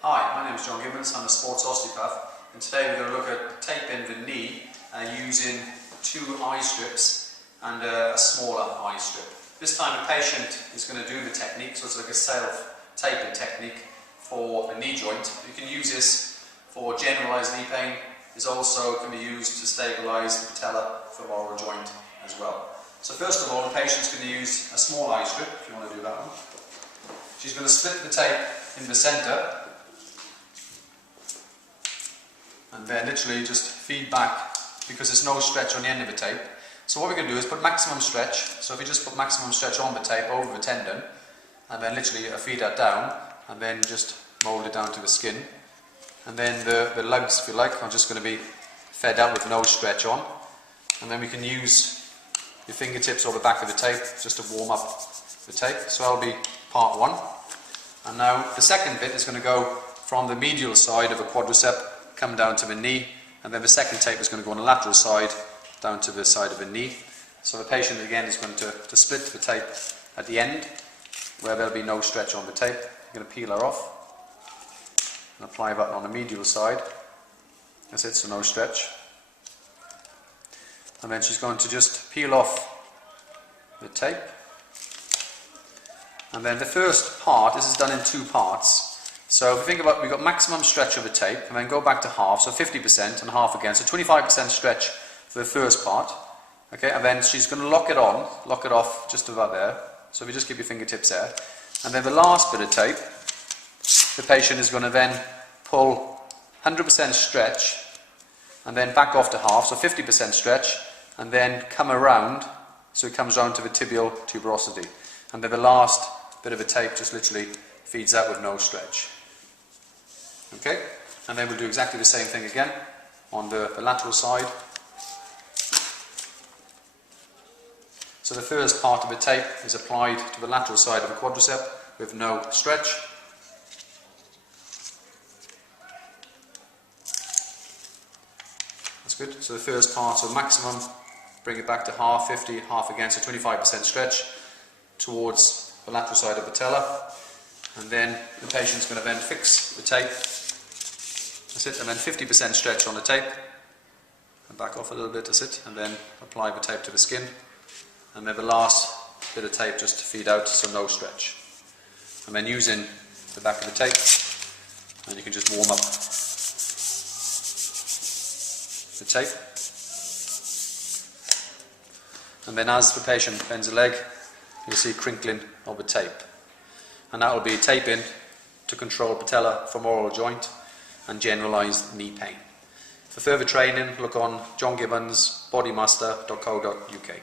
Hi, my name is John Gibbons, I'm a sports osteopath, and today we're going to look at taping the knee using two eye strips and a smaller eye strip. This time the patient is going to do the technique, so it's like a self-taping technique for the knee joint. You can use this for generalised knee pain. It also can be used to stabilise the patellofemoral joint as well. So first of all, the patient's going to use a small eye strip, if you want to do that one. She's going to split the tape in the centre and then literally just feed back, because there's no stretch on the end of the tape. So what we're going to do is put maximum stretch. So if you just put maximum stretch on the tape over the tendon and then literally feed that down and then just mould it down to the skin. And then the lugs, if you like, are just going to be fed out with no stretch on. And then we can use your fingertips or the back of the tape just to warm up the tape. So that'll be part one. And now the second bit is going to go from the medial side of the quadricep, come down to the knee, and then the second tape is going to go on the lateral side down to the side of the knee. So the patient again is going to split the tape at the end where there'll be no stretch on the tape. You're going to peel her off and apply that on the medial side. That's it, so no stretch. And then she's going to just peel off the tape. And then the first part, this is done in two parts. So if you think about it, we've got maximum stretch of the tape, and then go back to half, so 50% and half again, so 25% stretch for the first part. Okay, and then she's going to lock it off just about there. So if you just keep your fingertips there. And then the last bit of tape, the patient is going to then pull 100% stretch, and then back off to half, so 50% stretch, and then come around, so it comes round to the tibial tuberosity. And then the last bit of the tape just literally feeds out with no stretch. Okay, and then we'll do exactly the same thing again on the lateral side. So the first part of the tape is applied to the lateral side of the quadricep with no stretch. That's good. So the first part, so maximum, bring it back to half, 50, half again, so 25% stretch towards the lateral side of the patella. And then the patient's going to then fix the tape. That's it, and then 50% stretch on the tape. And back off a little bit, that's it. And then apply the tape to the skin. And then the last bit of tape just to feed out, so no stretch. And then using the back of the tape, and you can just warm up the tape. And then as the patient bends a leg, you'll see crinkling of the tape. And that will be taping to control patellofemoral joint and generalised knee pain. For further training, look on johngibbonsbodymaster.co.uk.